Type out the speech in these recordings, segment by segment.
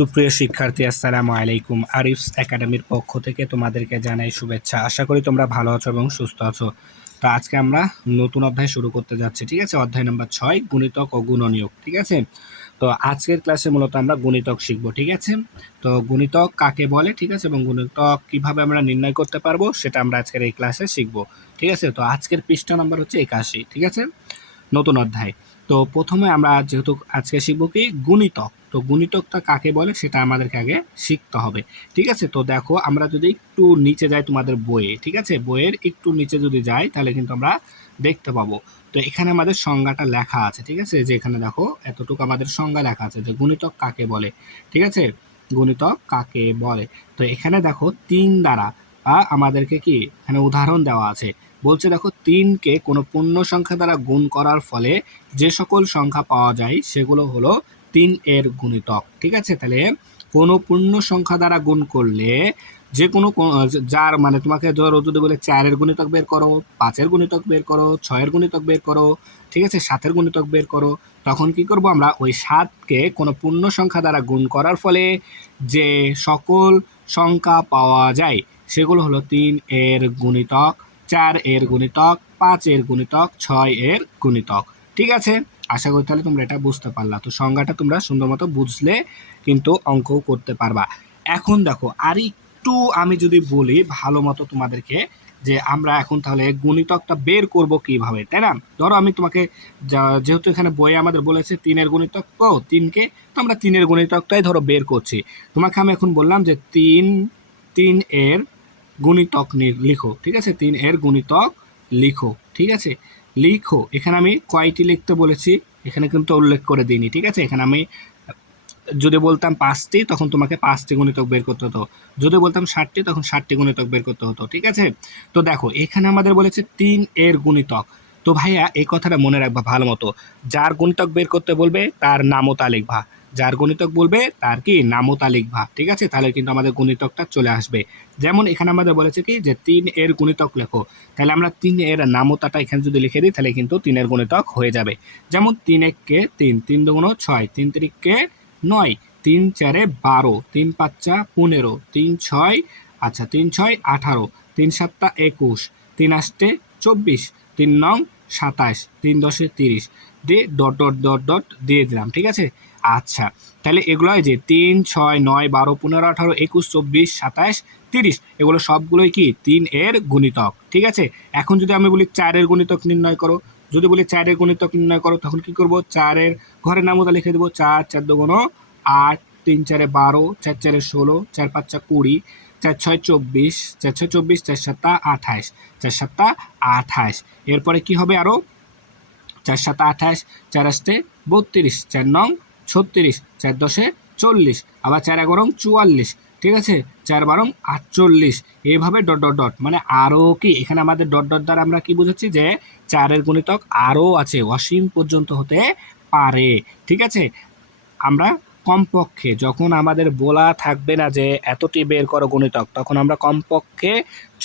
সুপ্রিয় শিক্ষার্থী, আসসালামু আলাইকুম। আরিফস একাডেমির পক্ষ থেকে তোমাদেরকে জানাই শুভেচ্ছা। আশা করি তোমরা ভালো আছো এবং সুস্থ আছো। তো আজকে আমরা নতুন অধ্যায় শুরু করতে যাচ্ছি, ঠিক আছে? অধ্যায় নম্বর 6, গুণিতক ও গুণনীয়ক, ঠিক আছে? তো আজকের ক্লাসে মূলত আমরা গুণিতক শিখবো, ঠিক আছে? তো গুণিতক কাকে বলে, ঠিক আছে, এবং গুণিতক কিভাবে আমরা নির্ণয় করতে পারবো সেটা আমরা আজকের এই ক্লাসে শিখবো, ঠিক আছে? তো আজকের পৃষ্ঠা নাম্বার হচ্ছে 81, ঠিক আছে? নতুন অধ্যায়। তো প্রথমে আমরা যেহেতু আজকে শিখবো কি গুণিতক, তো গুণিতকটা কাকে বলে সেটা আমাদেরকে আগে শিখতে হবে, ঠিক আছে? তো দেখো, আমরা যদি একটু নিচে যাই তোমাদের বইয়ে, ঠিক আছে, বইয়ের একটু নিচে যদি যাই তাহলে কিন্তু আমরা দেখতে পাবো। তো এখানে আমাদের সংজ্ঞাটা লেখা আছে, ঠিক আছে? যে এখানে দেখো এতটুকু আমাদের সংজ্ঞা লেখা আছে যে গুণিতক কাকে বলে, ঠিক আছে? গুণিতক কাকে বলে। তো এখানে দেখো 3 দ্বারা আমাদেরকে কি এখানে উদাহরণ দেওয়া আছে। বলছে দেখো, 3কে কোনো পূর্ণ সংখ্যা দ্বারা গুণ করার ফলে যে সকল সংখ্যা পাওয়া যায় সেগুলো হলো 3 এর গুণিতক, ঠিক আছে? তাহলে কোনো পূর্ণ সংখ্যা দ্বারা গুণ করলে যে কোনো যার মানে তোমাকে ধরো যদি বলে 4-এর গুণিতক বের করো, 5-এর গুণিতক বের করো, 6-এর গুণিতক বের করো, ঠিক আছে, 7-এর গুণিতক বের করো, তখন কি করব আমরা ওই 7কে কোনো পূর্ণ সংখ্যা দ্বারা গুণ করার ফলে যে সকল সংখ্যা পাওয়া যায় সেগুলো হলো 3 এর গুণিতক, 4 এর গুণিতক, 5 এর গুণিতক, 6 এর গুণিতক, ঠিক আছে? আশা করি তাহলে তোমরা এটা বুঝতে পারলা। তো সংজ্ঞাটা তোমরা সুন্দর মতো বুঝলে কিন্তু অঙ্কও করতে পারবা। এখন দেখো, আর একটু আমি যদি বলি ভালো মতো তোমাদেরকে, যে আমরা এখন তাহলে গুণিতকটা বের করব কিভাবে, তাই না? ধরো আমি তোমাকে যেহেতু এখানে বইয়ে আমাদের বলেছে 3 এর গুণিতক, তো 3কে তো আমরা 3 এর গুণিতকটাই ধরো বের করছি। তোমাকে আমি এখন বললাম যে 3 এর গুণিতক লিখো, ঠিক আছে? 3 এর গুণিতক লিখো, ঠিক আছে? লিখো। এখানে আমি কয়টি লিখতে বলেছি এখানে কিন্তু উল্লেখ করে দিইনি, ঠিক আছে? এখানে আমি যদি বলতাম 5টি তখন তোমাকে 5টি গুণিতক বের করতে হতো, যদি বলতাম 60টি তখন 60টি গুণিতক বের করতে হতো, ঠিক আছে? তো দেখো, এখানে আমাদের বলেছে 3 এর গুণিতক। তো ভাইয়া এই কথাটা মনে রাখবা ভালো মতো, যার গুণিতক বের করতে বলবে তার নামতা লিখবা, যার গুণিতক বলবে তার কি নামতা লিখবা, ঠিক আছে? তাহলে কিন্তু আমাদের গুণিতকটা চলে আসবে। যেমন এখানে আমাদের বলেছে কি যে 3 এর গুণিতক লেখো, তাহলে আমরা 3 এর নামতাটা এখানে যদি লিখে দিই তাহলে কিন্তু 3 এর গুণিতক হয়ে যাবে। যেমন 3 এককে 3, 3 দুগুণ 6, 3 তিরিককে 9, 3 চারে 12, 3 পাঁচা 15, 3 ছয় 3 ছয় 18, 3 সাতটা 21, 3 আষ্টে 24, 3 নং 27, 3 দশে 30 দিয়ে ডট ডট ডট ডট দিয়ে দিলাম, ঠিক আছে? আচ্ছা, তাহলে এগুলো যে 3, 6, 9, 12, 15, 18, 21, 24, 27, 30 এগুলো সবগুলোই কি 3 এর গুণিতক, ঠিক আছে? এখন যদি আমি বলি 4 এর গুণিতক নির্ণয় করো, যদি বলি 4 এর গুণিতক নির্ণয় করো তখন কি করব? 4 এর ঘরের নামতা লিখে দেবো, 4 4 দুগুণ 8, 3 চারে 12, 4 চারে 16, 4 পাঁচা 20, 4 ছয় 24, 4 ছয় 24, 4 সাতটা 28, 4 সাতটা 28। এরপরে কি হবে আরো? 4 সাতা 28, 4 আষ্টে 32, 4 নং 36, 4 দশে 40, আবার 4 এগারো 44, ঠিক আছে? 4 বারো 48, এইভাবে ডট ডট ডট, মানে আরও কি এখানে আমাদের ডট ডট দ্বারা আমরা কি বুঝাচ্ছি যে 4 এর গুণিতক আরও আছে, অসীম পর্যন্ত হতে পারে, ঠিক আছে? আমরা কমপক্ষে যখন আমাদের বলা থাকবে না যে এতটি বের করো গুণিতক, তখন আমরা কমপক্ষে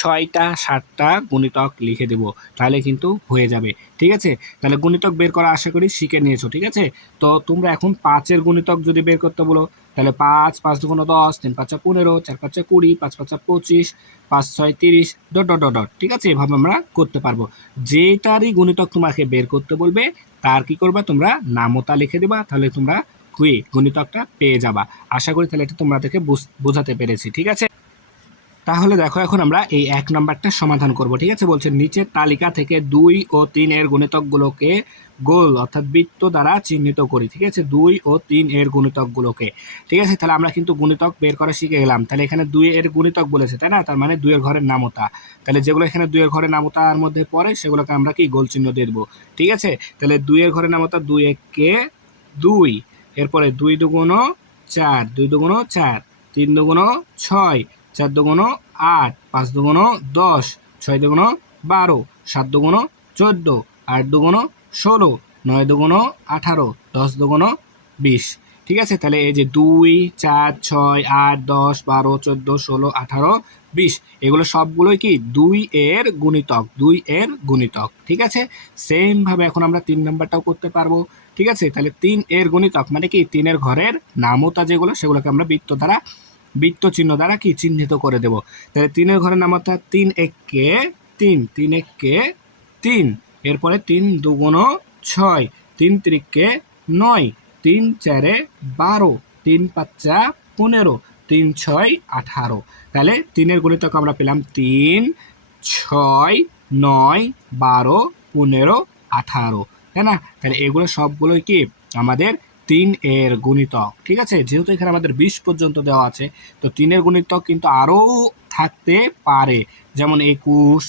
6টা 7টা গুণিতক লিখে দেব, তাহলে কিন্তু হয়ে যাবে, ঠিক আছে? তাহলে গুণিতক বের করা আশা করি শিখে নিয়েছো, ঠিক আছে? তো তোমরা এখন 5-এর গুণিতক যদি বের করতে বলো তাহলে 5, 5 দুগুণ 10, 3 পাঁচা 15, 4 পাঁচা 20, 5 পাঁচা 25, 5 ছয় 30, ডট ডট ডট ডট, ঠিক আছে? এভাবে আমরা করতে পারবো। যেটারই গুণিতক তোমাকে বের করতে বলবে তার কি করবা, তোমরা নামতা লিখে দেবা, তাহলে তোমরা গুণিতকটা পেয়ে যাবা। আশা করি তাহলে এটা তোমাদেরকে বোঝাতে পেরেছি, ঠিক আছে? তাহলে দেখো, এখন আমরা এই 1 নাম্বারটা সমাধান করব, ঠিক আছে? বলছে নিচের তালিকা থেকে 2 ও 3 এর গুণিতকগুলোকে গোল অর্থাৎ বৃত্ত দ্বারা চিহ্নিত করি, ঠিক আছে? 2 ও 3 এর গুণিতকগুলোকে, ঠিক আছে? তাহলে আমরা কিন্তু গুণিতক বের করা শিখে গেলাম। তাহলে এখানে 2 এর গুণিতক বলেছে, তাই না? তার মানে 2 এর ঘরের নামতা, তাহলে যেগুলো এখানে 2 এর ঘরের নামতার মধ্যে পড়ে সেগুলোকে আমরা কি গোল চিহ্ন দিয়ে দেবো, ঠিক আছে? তাহলে 2 এর ঘরের নামতা 2 এককে 2, এরপরে 2 দুগুণ 4, 2 দুগুণ 4, 3 দুগুণ 6, 4 দুগুণ 8, 5 দুগুণ 10, 6 দুগুণ 12, 7 দুগুণ 14, 8 দুগুণ 16, 9 দুগুণ 18, 10 দুগুণ 20, ঠিক আছে? তাহলে এই যে 2, 4, 6, 8, 10, 12, 14, 16, 18, 20 এগুলো সবগুলোই কি 2 এর গুণিতক, 2 এর গুণিতক, ঠিক আছে? সেম ভাবে এখন আমরা 3 নাম্বারটাও করতে পারবো। ঠিক আছে, তাহলে 3 এর গুণিতক মানে কি 3 এর ঘরের নামতা যেগুলো সেগুলোকে আমরা বৃত্ত চিহ্ন দ্বারা কি চিহ্নিত করে দেব। তাহলে 3 এর ঘরের নামতা 3 একে 3, 3 একে 3, এরপরে 3 দুগুণ 6, 3 তিরিকে 9, 3 চারে 12, 3 পাঁচা 15, 3 ছয় 18। তাহলে 3 এর গুণিতক আমরা পেলাম 3, 6, 9, 12, 15, 18, তাই না? তাহলে এগুলো সবগুলোই কি আমাদের 3 এর গুণিতক। ঠিক আছে, যেহেতু এখানে আমাদের 20 পর্যন্ত দেওয়া আছে, তো 3 এর গুণিতক কিন্তু আরও থাকতে পারে, যেমন 21,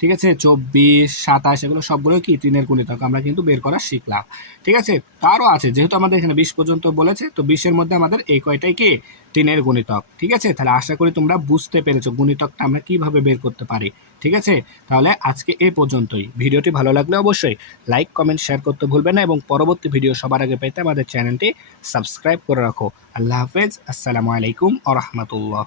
ঠিক আছে, 24, 27, এগুলো সবগুলো কি 3 এর গুণিতক আমরা কিন্তু বের করা শিখলাম। ঠিক আছে, তো আরও আছে, যেহেতু আমাদের এখানে 20 পর্যন্ত বলেছে, তো 20 এর মধ্যে আমাদের এই কয়টাই কি 3 এর গুণিতক। ঠিক আছে, তাহলে আশা করি তোমরা বুঝতে পেরেছো গুণিতকটা আমরা কিভাবে বের করতে পারি। ঠিক আছে, তাহলে আজকে এ পর্যন্তই। ভিডিওটি ভালো লাগলে অবশ্যই লাইক, কমেন্ট, শেয়ার করতে ভুলবেন না এবং পরবর্তী ভিডিও সবার আগে পেতে আমাদের চ্যানেলটি সাবস্ক্রাইব করে রাখো। আল্লাহ হাফেজ, আসসালামু আলাইকুম ওয়া রাহমাতুল্লাহ।